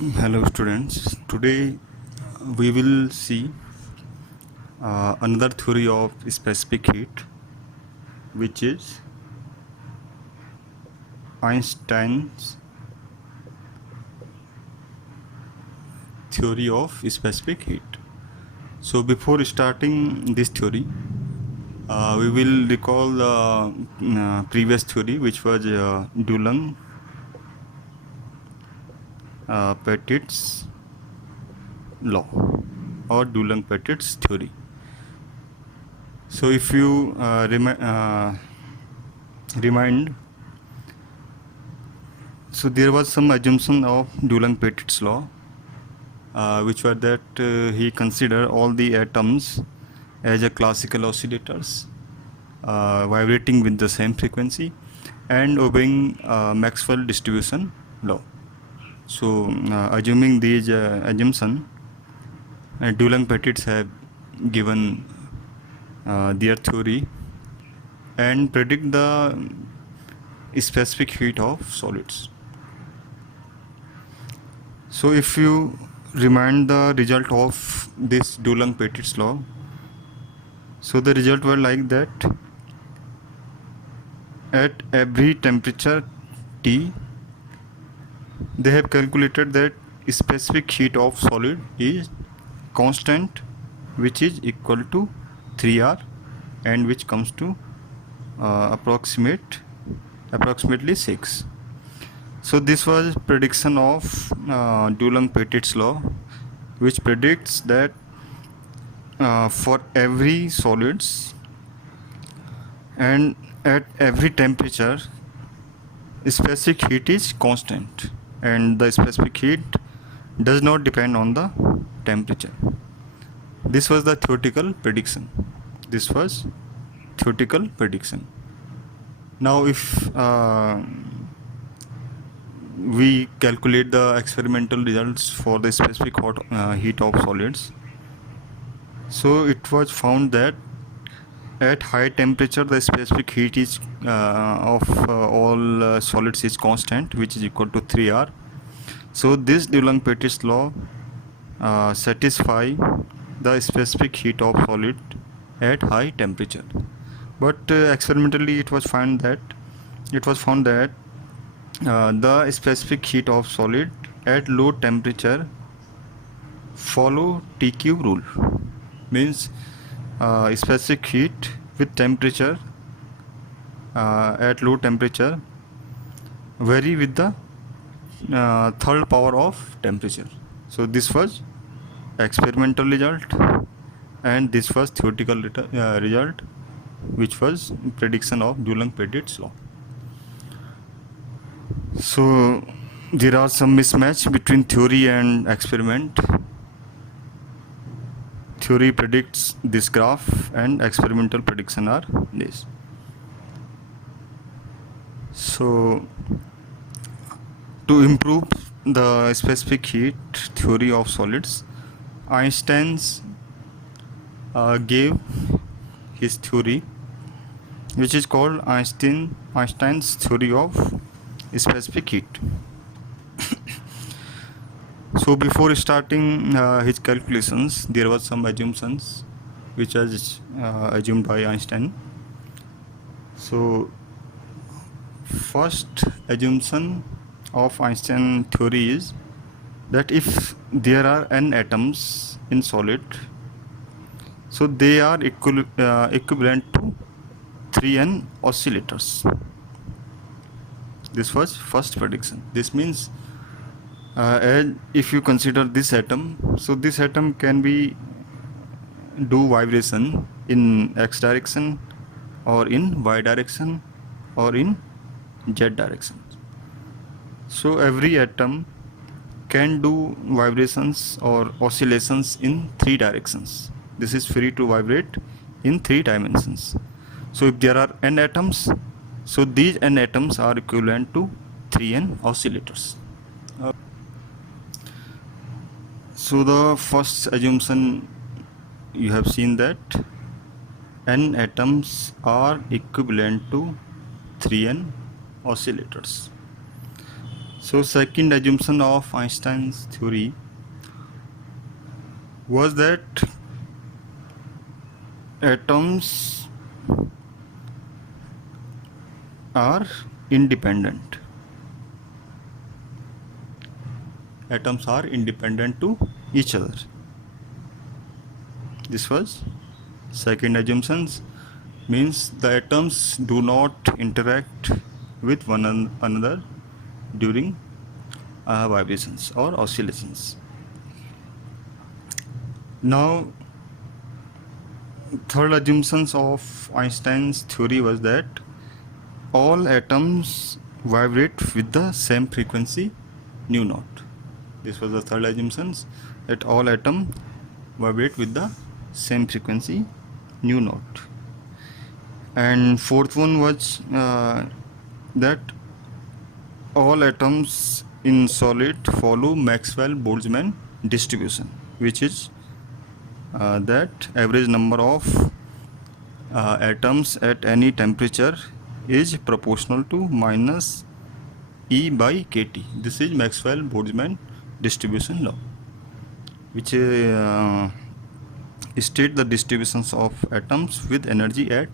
Hello students, today we will see another theory of specific heat, which is Einstein's theory of specific heat. So before starting this theory, we will recall the previous theory, which was Dulong-Petit's law or Dulong-Petit's theory. So if you remind, so there was some assumption of Dulong-Petit's law, which were that he considered all the atoms as a classical oscillators, vibrating with the same frequency and obeying Maxwell distribution law. So assuming these assumption, Dulong-Petit's have given their theory and predict the specific heat of solids. So if you remind the result of this Dulong-Petit's law, so the result were like that: at every temperature T, they have calculated that specific heat of solid is constant, which is equal to 3R, and which comes to approximately 6. So this was prediction of Dulong-Petit's law, which predicts that for every solids and at every temperature, specific heat is constant, and the specific heat does not depend on the temperature. This was the theoretical prediction. Now if we calculate the experimental results for the specific heat of solids, so it was found that at high temperature the specific heat is of all solids is constant, which is equal to 3R. So this Dulong-Petit's law satisfy the specific heat of solid at high temperature, but experimentally it was found that the specific heat of solid at low temperature follow TQ rule, means specific heat with temperature at low temperature vary with the third power of temperature. So this was experimental result, and this was theoretical result, which was prediction of Dulong-Petit's law. So there are some mismatch between theory and experiment. Theory predicts this graph and experimental prediction are this. So to improve the specific heat theory of solids, Einstein's gave his theory, which is called Einstein's theory of specific heat. So before starting his calculations, there was some assumptions which was assumed by Einstein. So first assumption of Einstein theory is that if there are n atoms in solid, so they are equivalent to 3n oscillators. This was first prediction. This means and if you consider this atom, so this atom can be do vibration in x direction or in y direction or in z direction. So every atom can do vibrations or oscillations in 3 directions. This is free to vibrate in 3 dimensions. So if there are n atoms, so these n atoms are equivalent to 3n oscillators. So the first assumption, you have seen that n atoms are equivalent to 3n oscillators. So second assumption of Einstein's theory was that atoms are independent. Atoms are independent to each other. This was second assumption, means the atoms do not interact with one another during vibrations or oscillations. Now, third assumption of Einstein's theory was that all atoms vibrate with the same frequency nu naught. This was the third assumption, that all atoms vibrate with the same frequency nu naught. And fourth one was that all atoms in solid follow Maxwell-Boltzmann distribution, which is that average number of atoms at any temperature is proportional to minus E by kT. This is Maxwell-Boltzmann distribution law, which state the distributions of atoms with energy at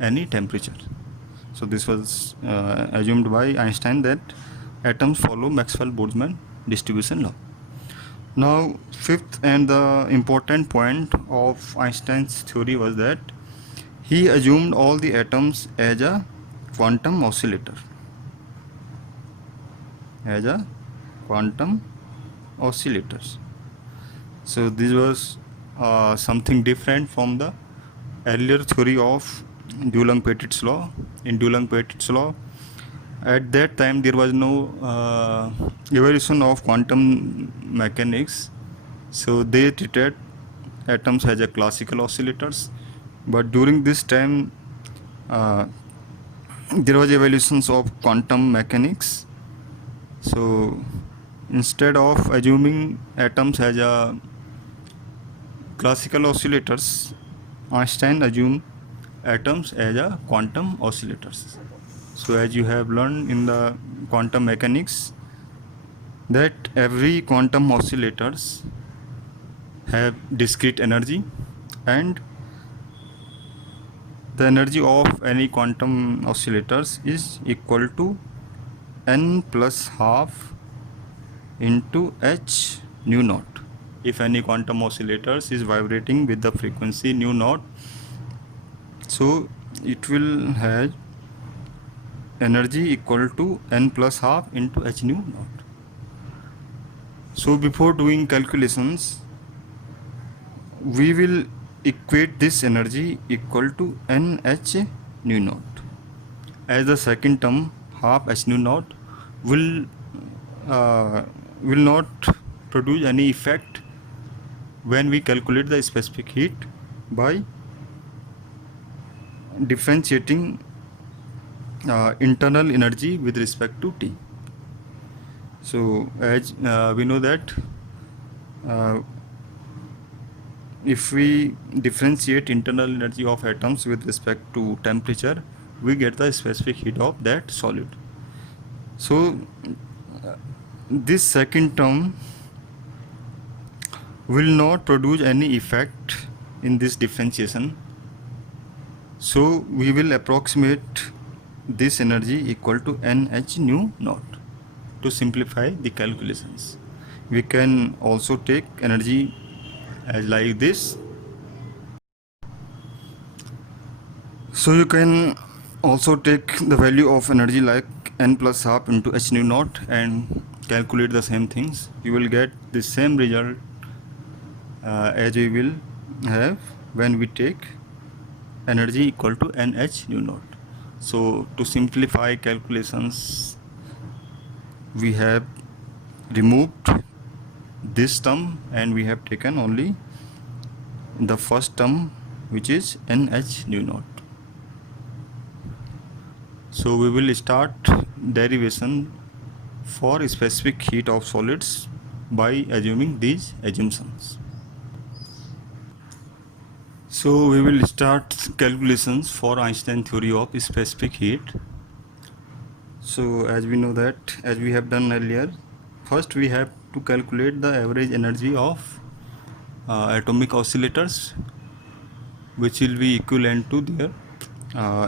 any temperature. So this was assumed by Einstein that atoms follow Maxwell-Boltzmann distribution law. Now, fifth and the important point of Einstein's theory was that he assumed all the atoms as a quantum oscillator. As a quantum oscillators. So this was something different from the earlier theory of Dulong-Petit's law. In Dulong-Petit's law, at that time there was no evolution of quantum mechanics, so they treated atoms as a classical oscillators. But during this time there was evolutions of quantum mechanics, so instead of assuming atoms as a classical oscillators, Einstein assumed atoms as a quantum oscillators. So as you have learned in the quantum mechanics, that every quantum oscillators have discrete energy, and the energy of any quantum oscillators is equal to n plus half into h nu naught. If any quantum oscillators is vibrating with the frequency nu naught, so it will have energy equal to n plus half into h nu naught. So before doing calculations, we will equate this energy equal to nh nu naught, as the second term half h nu naught will not produce any effect when we calculate the specific heat by differentiating internal energy with respect to T. So as we know that if we differentiate internal energy of atoms with respect to temperature, we get the specific heat of that solid. So this second term will not produce any effect in this differentiation. So we will approximate this energy equal to nh nu naught to simplify the calculations. We can also take energy as like this. So you can also take the value of energy like n plus half into h nu naught and calculate the same things. You will get the same result as we will have when we take energy equal to nh nu naught. So to simplify calculations, we have removed this term and we have taken only the first term, which is nh nu naught. So we will start derivation for specific heat of solids by assuming these assumptions. So we will start calculations for Einstein theory of specific heat. So as we know that, as we have done earlier, first we have to calculate the average energy of atomic oscillators, which will be equivalent to their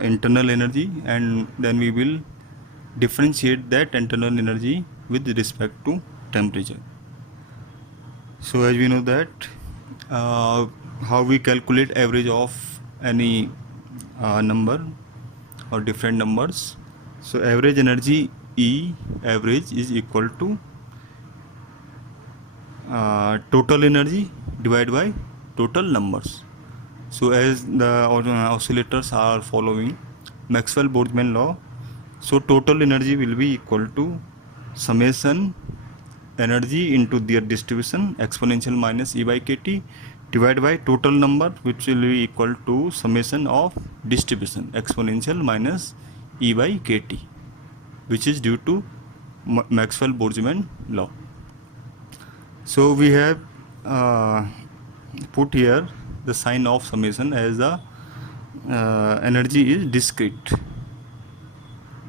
internal energy, and then we will differentiate that internal energy with respect to temperature. So as we know that, how we calculate average of any number or different numbers. So average energy E average is equal to total energy divided by total numbers. So as the oscillators are following Maxwell-Boltzmann law, so total energy will be equal to summation energy into their distribution exponential minus E by kt divided by total number, which will be equal to summation of distribution exponential minus E by kt, which is due to Maxwell-Boltzmann law. So we have put here the sign of summation as the energy is discrete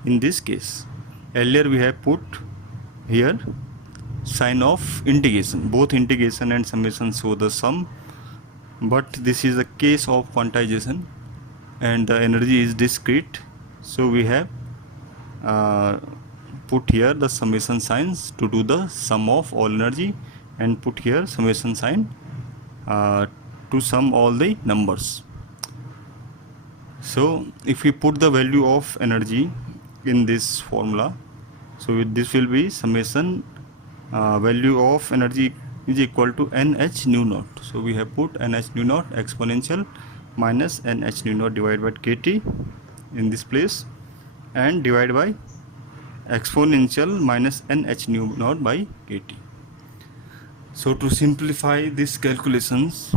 in this case. Earlier we have put here sign of integration. Both integration and summation show the sum, but this is a case of quantization and the energy is discrete, so we have put here the summation signs to do the sum of all energy, and put here summation sign to sum all the numbers. So if we put the value of energy in this formula, so this will be summation value of energy is equal to nh nu naught. So we have put nh nu naught exponential minus nh nu naught divided by kt in this place, and divided by exponential minus nh nu naught by kt. So to simplify these calculations,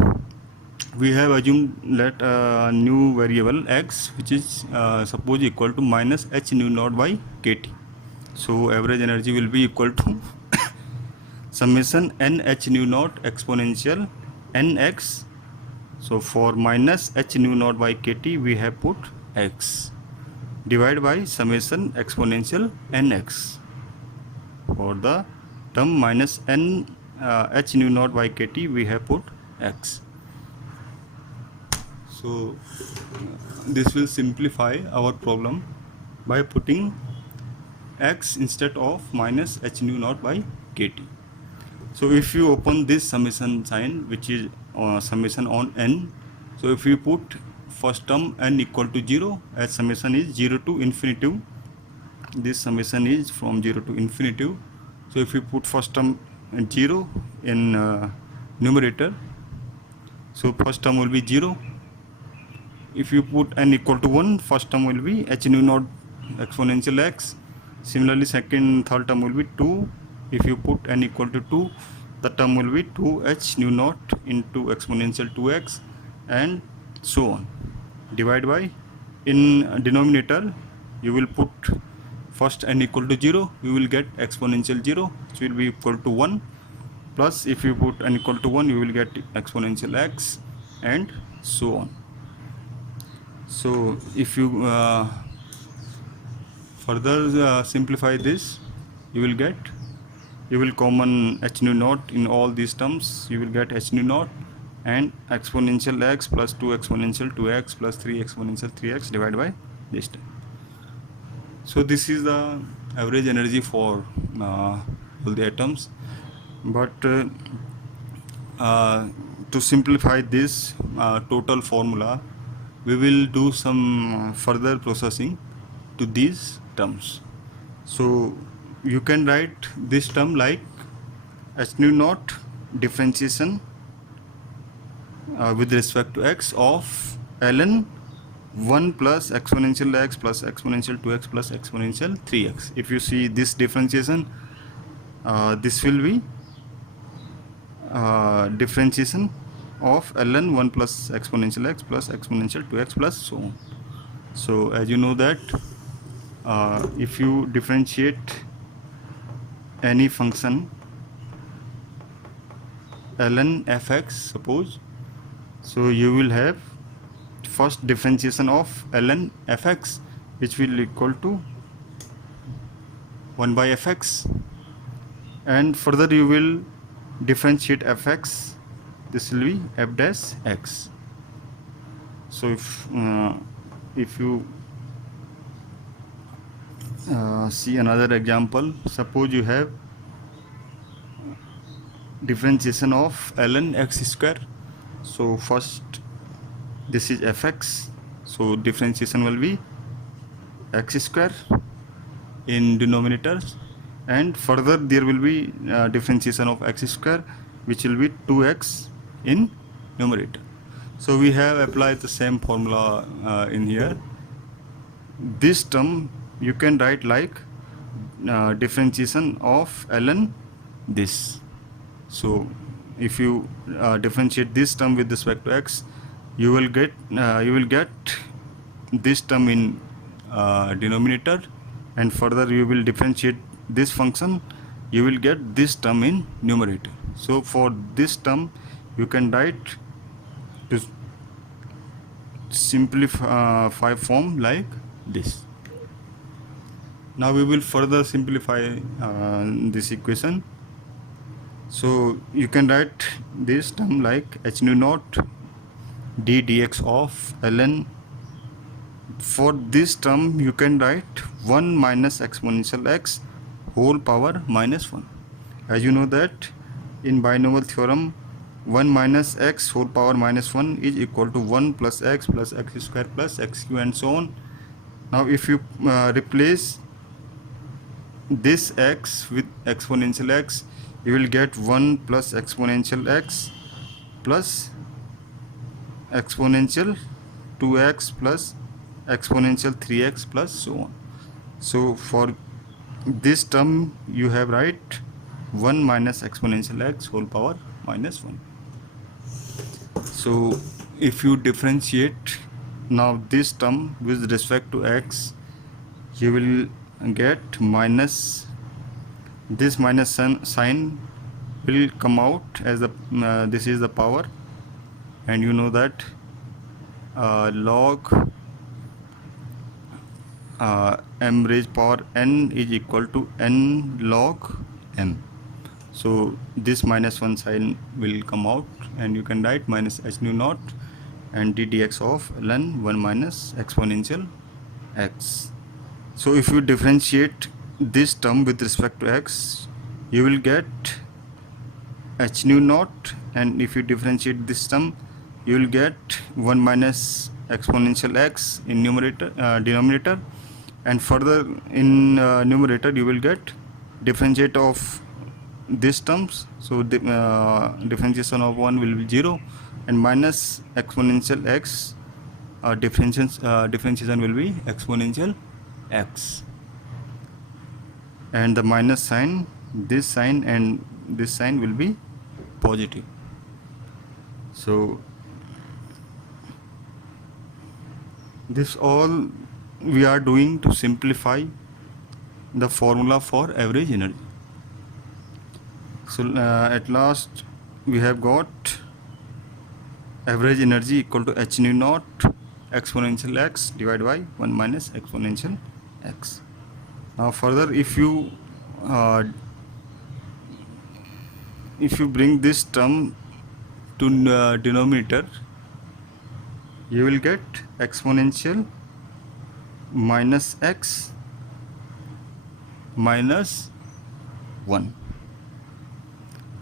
we have assumed that a new variable x, which is suppose equal to minus h nu naught by kt. So average energy will be equal to summation nh nu naught exponential nx. So for minus h nu naught by kt we have put x, divided by summation exponential nx. For the term minus h nu naught by kt we have put x. So this will simplify our problem by putting x instead of minus h nu naught by kt. So if you open this summation sign, which is summation on n, so if you put first term n equal to 0, as summation is 0 to infinitive, this summation is from 0 to infinitive. So if you put first term 0 in numerator, so first term will be 0. If you put n equal to 1, first term will be h nu naught exponential x. Similarly, second, third term will be 2. If you put n equal to 2, the term will be 2h nu naught into exponential 2x, and so on. Divide by, in denominator, you will put first n equal to 0, you will get exponential 0, which will be equal to 1. Plus, if you put n equal to 1, you will get exponential x, and so on. So if you further simplify this, you will common h nu naught in all these terms. You will get h nu naught and exponential x plus 2 exponential 2x plus 3 exponential 3x divided by this term. So this is the average energy for all the atoms. But to simplify this total formula, we will do some further processing to these terms. So you can write this term like h nu naught differentiation with respect to x of ln 1 plus exponential x plus exponential 2x plus exponential 3x. If you see this differentiation, this will be differentiation of ln 1 plus exponential x plus exponential 2x plus so on. So as you know that if you differentiate any function ln fx, suppose, so you will have first differentiation of ln fx, which will equal to 1 by fx, and further you will differentiate fx. This will be f dash x. So if you see another example, suppose you have differentiation of ln x square. So first this is fx, so differentiation will be x square in denominators, and further there will be differentiation of x square, which will be 2x in numerator. So we have applied the same formula in here. This term you can write like differentiation of ln this. So if you differentiate this term with respect to x, you will get this term in denominator, and further you will differentiate this function, you will get this term in numerator. So for this term you can write to simplify form like this. Now we will further simplify this equation. So you can write this term like h nu naught d dx of ln. For this term you can write 1 minus exponential x whole power minus 1. As you know that in binomial theorem, 1 minus x whole power minus 1 is equal to 1 plus x square plus xq and so on. Now if you replace this x with exponential x, you will get 1 plus exponential x plus exponential 2x plus exponential 3x plus so on. So for this term you have write 1 minus exponential x whole power minus 1. So if you differentiate now this term with respect to x, you will get minus, this minus sign will come out as the this is the power, and you know that log m raised power n is equal to n log m. So this minus 1 sign will come out, and you can write minus h nu naught and d dx of ln 1 minus exponential x. So if you differentiate this term with respect to x, you will get h nu naught, and if you differentiate this term, you will get 1 minus exponential x in numerator denominator, and further in numerator you will get differentiate of these terms. So the differentiation of 1 will be 0, and minus exponential x differentiation will be exponential x, and the minus sign, this sign and this sign will be positive. So this all we are doing to simplify the formula for average energy. So at last we have got average energy equal to h nu naught exponential x divided by 1 minus exponential x. Now further if you bring this term to denominator, you will get exponential minus x minus 1.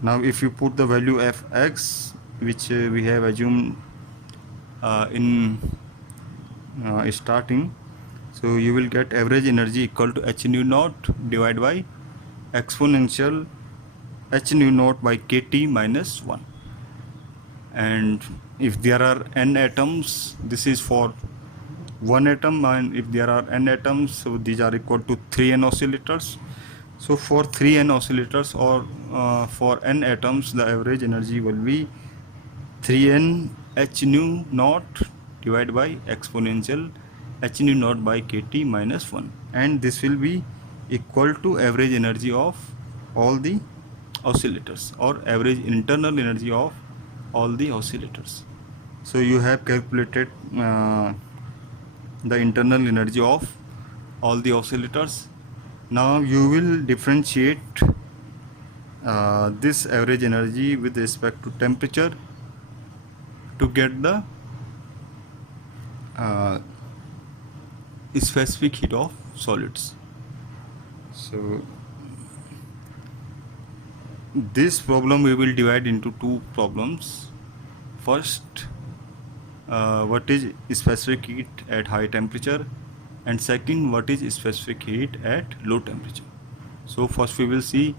Now if you put the value of x, which we have assumed in starting, so you will get average energy equal to h nu naught divided by exponential h nu naught by kt minus 1. And if there are n atoms, this is for one atom, and if there are n atoms, so these are equal to 3n oscillators. So for 3n oscillators, or for n atoms, the average energy will be 3n h nu naught divided by exponential h nu naught by kt minus 1, and this will be equal to average energy of all the oscillators, or average internal energy of all the oscillators. So you have calculated the internal energy of all the oscillators, Now you will differentiate this average energy with respect to temperature to get the uh, specific heat of solids. So this problem we will divide into two problems. First, what is specific heat at high temperature, and second, what is specific heat at low temperature. So first we will see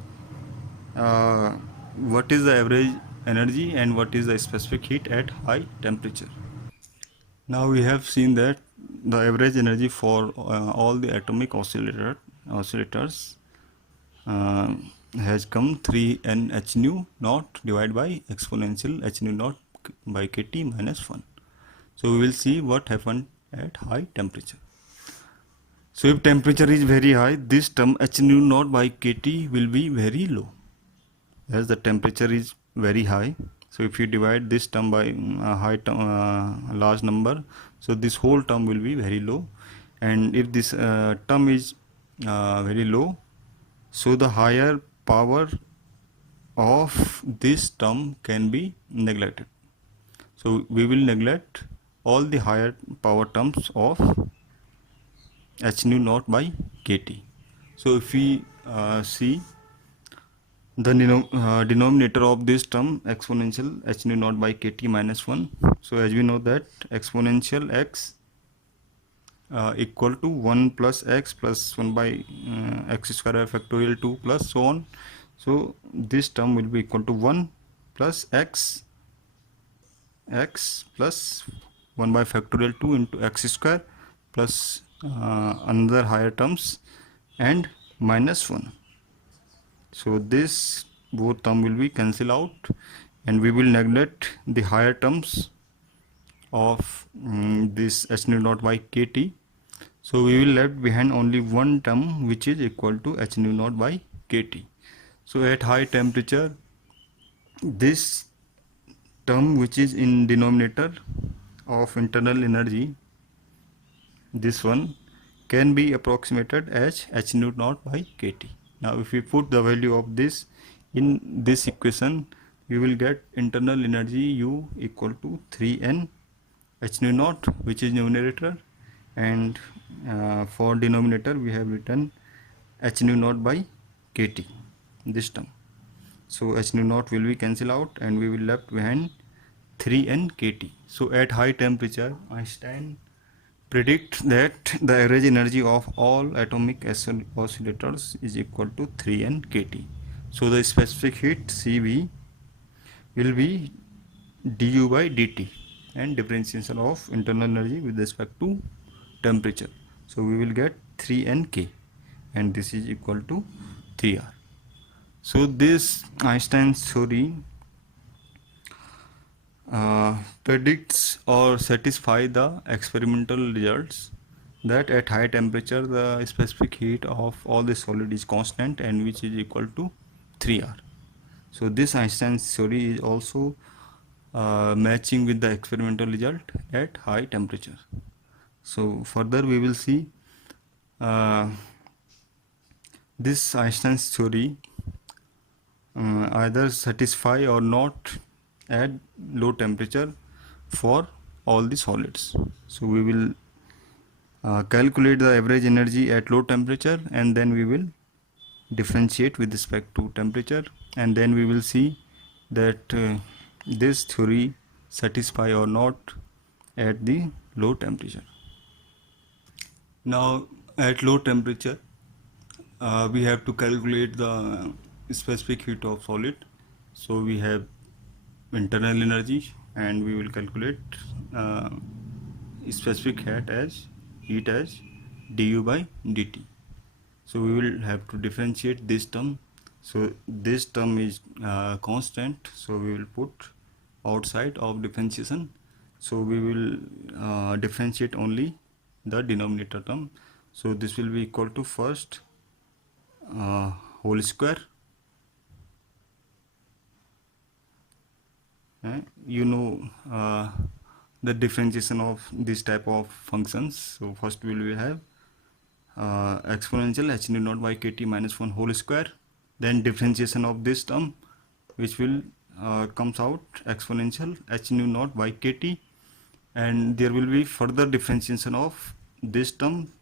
uh, what is the average energy and what is the specific heat at high temperature. Now we have seen that the average energy for all the atomic oscillators uh, has come 3n h nu naught divided by exponential h nu naught by kt minus 1. So we will see what happened at high temperature. So if temperature is very high, this term h nu naught by kt will be very low, as the temperature is very high. So if you divide this term by a large number, so this whole term will be very low. And if this term is very low, so the higher power of this term can be neglected. So we will neglect all the higher power terms of h nu naught by kt. So if we see the denominator of this term exponential h nu naught by kt minus 1. So as we know that exponential x equal to 1 plus x plus 1 by x square factorial 2 plus so on. So this term will be equal to 1 plus x plus 1 by factorial 2 into x square plus another higher terms and minus 1. So this both term will be cancelled out, and we will neglect the higher terms of this h nu naught by kt. So we will left behind only one term which is equal to h nu naught by kt. So at high temperature, this term which is in denominator of internal energy, this one can be approximated as h nu naught by kt. Now if we put the value of this in this equation, we will get internal energy U equal to 3n h nu naught, which is numerator, and for denominator we have written h nu naught by kt, this term. So h nu naught will be cancelled out and we will left behind 3n kt. So at high temperature, Einstein predict that the average energy of all atomic oscillators is equal to 3n kt. So the specific heat Cv will be du by dt and differentiation of internal energy with respect to temperature. So we will get 3n k, and this is equal to 3r. So this Einstein's theory predicts or satisfy the experimental results that at high temperature the specific heat of all the solid is constant and which is equal to 3r. So this Einstein's theory is also matching with the experimental result at high temperature. So further we will see this Einstein's theory either satisfy or not at low temperature for all the solids. So we will calculate the average energy at low temperature, and then we will differentiate with respect to temperature, and then we will see that this theory satisfy or not at the low temperature. Now at low temperature we have to calculate the specific heat of solid. So we have internal energy and we will calculate specific heat as du by dt. So we will have to differentiate this term. So this term is constant, so we will put outside of differentiation. So we will differentiate only the denominator term. So this will be equal to first whole square. You know the differentiation of this type of functions. So first we will have exponential h nu naught by kt minus 1 whole square, then differentiation of this term, which will comes out exponential h nu naught by kt, and there will be further differentiation of this term,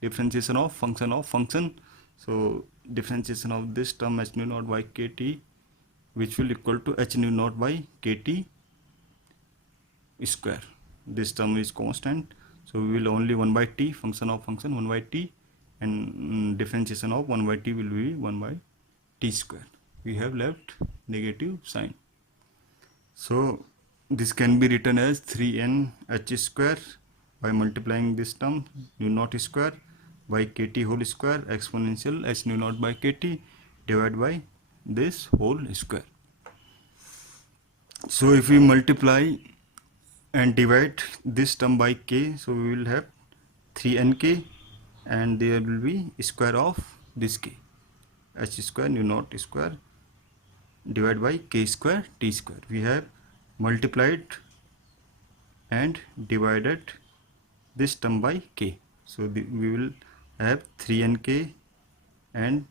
differentiation of function. So differentiation of this term h nu naught by kt, which will equal to h nu naught by kt square. This term is constant, so we will only 1 by t, function 1 by t, and differentiation of 1 by t will be 1 by t square. We have left negative sign. So this can be written as 3n h square by multiplying this term nu naught square by kt whole square exponential h nu naught by kt divided by this whole square. So if we multiply and divide this term by k, so we will have 3nk, and there will be square of this k, h square nu naught square divided by k square t square. We have multiplied and divided this term by k, so we will have 3nk, and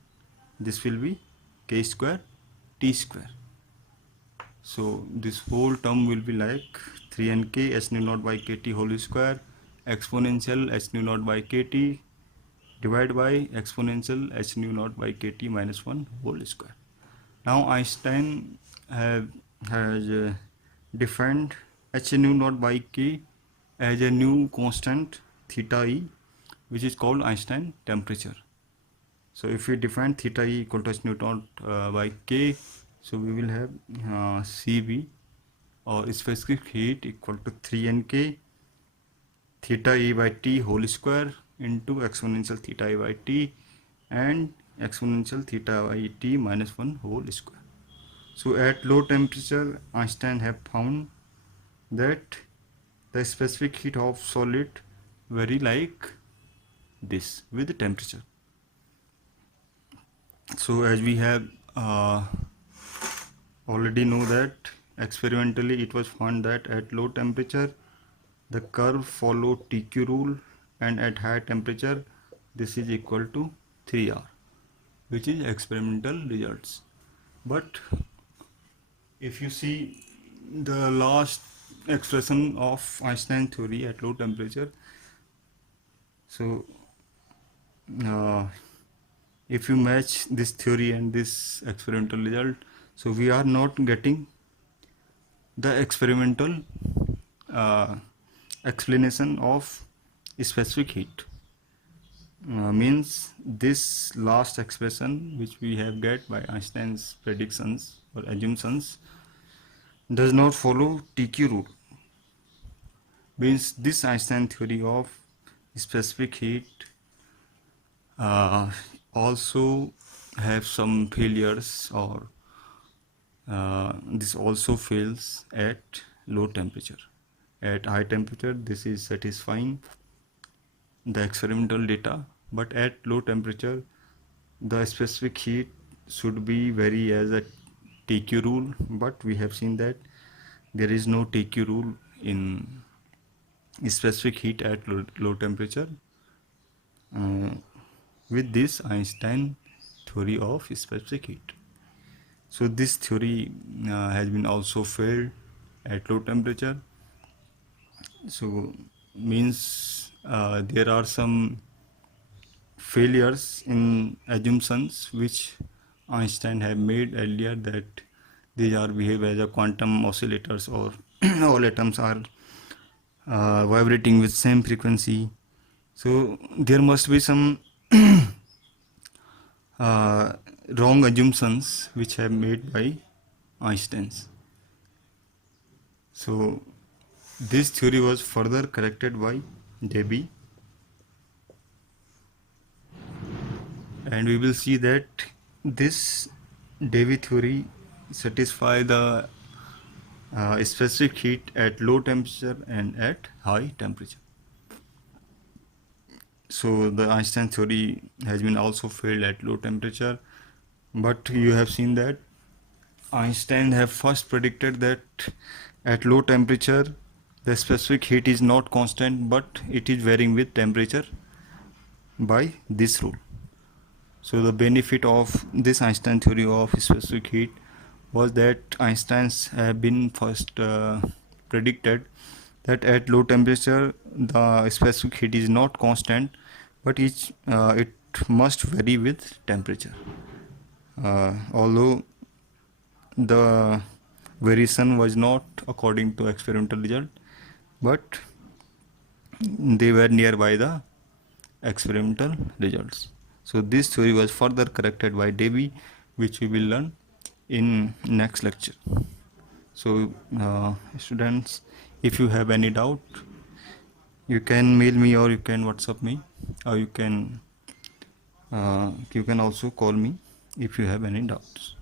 this will be k square t square. So this whole term will be like 3nk h nu naught by kt whole square exponential h nu naught by kt divided by exponential h nu naught by kt minus 1 whole square. Now Einstein has defined h nu naught by k as a new constant theta e, which is called Einstein temperature. So if we define theta e equal to h nu naught by k, so we will have Cv, or specific heat, equal to 3nk theta e by t whole square into exponential theta e by t and exponential theta by t minus 1 whole square. So at low temperature, Einstein have found that the specific heat of solid vary like this with temperature. So as we have already know that experimentally it was found that at low temperature the curve follow TQ rule, and at high temperature this is equal to 3R, which is experimental results. But if you see the last expression of Einstein theory at low temperature, so if you match this theory and this experimental result, so we are not getting the experimental explanation of specific heat. Means this last expression which we have get by Einstein's predictions or assumptions does not follow TQ rule. Means this Einstein theory of specific heat also have some failures, or this also fails at low temperature. At high temperature this is satisfying the experimental data, but at low temperature the specific heat should be vary as a TQ rule, but we have seen that there is no TQ rule in specific heat at low temperature with this Einstein theory of specific heat. So this theory has been also failed at low temperature. So means there are some failures in assumptions which Einstein have made earlier, that these are behave as a quantum oscillators, or all atoms are vibrating with same frequency. So there must be some wrong assumptions which have made by Einstein. So this theory was further corrected by Debye, and we will see that this Debye theory satisfy the specific heat at low temperature and at high temperature. So the Einstein theory has been also failed at low temperature, but you have seen that Einstein have first predicted that at low temperature the specific heat is not constant, but it is varying with temperature. by this rule. So the benefit of this Einstein theory of specific heat was that Einstein's have been first predicted that at low temperature the specific heat is not constant, but it must vary with temperature. Although the variation was not according to experimental result, but they were nearby the experimental results. So this theory was further corrected by Davy, which we will learn in next lecture. So students, if you have any doubt, you can mail me or you can WhatsApp me, or you can also call me if you have any doubts.